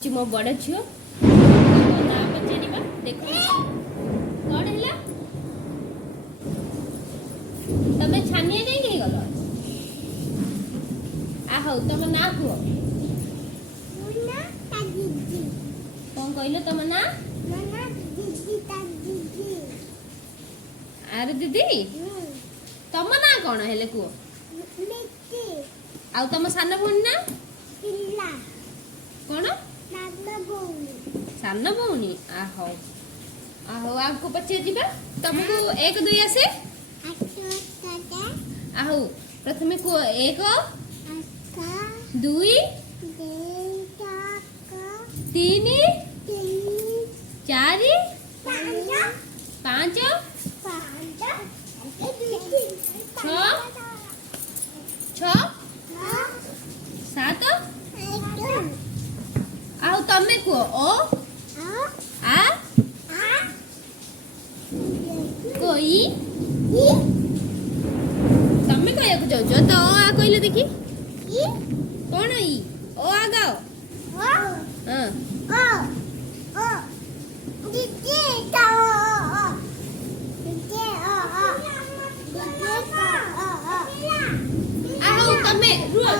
मो बड़ झील ना पचार देख कौन है तमें छानिया नहीं गल आहू तुम ना कह कौन कहल तुम ना आरे दीदी तुम ना कौन है कह आ तुम सान भौणी ना कौन सान भौणी आहू आहू आपको पचार जा तुमको एक दुई आसे आहू प्रथमे कह एक दुई तीन चार पांच छ सात आहू तमे कह ओ आ कोई तमे कहया जाऊ तो ओ आ कहले देखी कौन ई ओ आ गाओ आहू तमे रुआ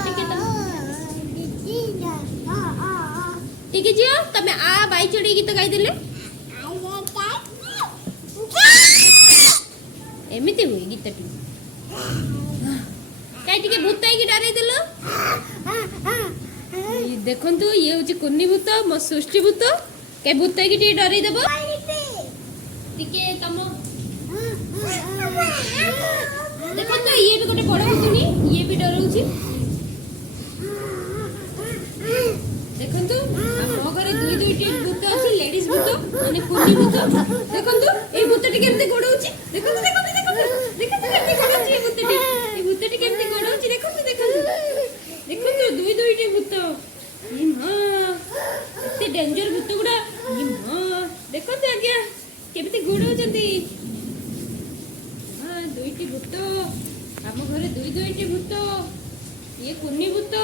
टिके जियो तमे आ बाई चढ़ी गीत गाई देले एमिति हुई गीत टी काई टिके भूत की डराई देलो देखंतु ये होची कुन्नी भूत मो सृष्टि भूत के भूत की टिके डराई देबो टिके तम देखंतु ये भी गोटे बड़ भूतनी ये भी डराउची देखंतु हम घरे दुई दुईटी भूत अछि लेडीज भूत माने कुन्नी भूत देखंतु ए भूतटी केमते गोडौची देखंतु देखंतु देखंतु देखंतु केमते गोडौची ए भूतटी केमते गोडौची देखंतु देखंतु देखंतु दुई दुईटी भूत ई मां एते डेंजर भूत गुडा ई मां देखंतु आज्ञा केमते गोडौचंती हां दुईटी भूत हम घरे दुई दुईटी भूत ये कुन्नी भूत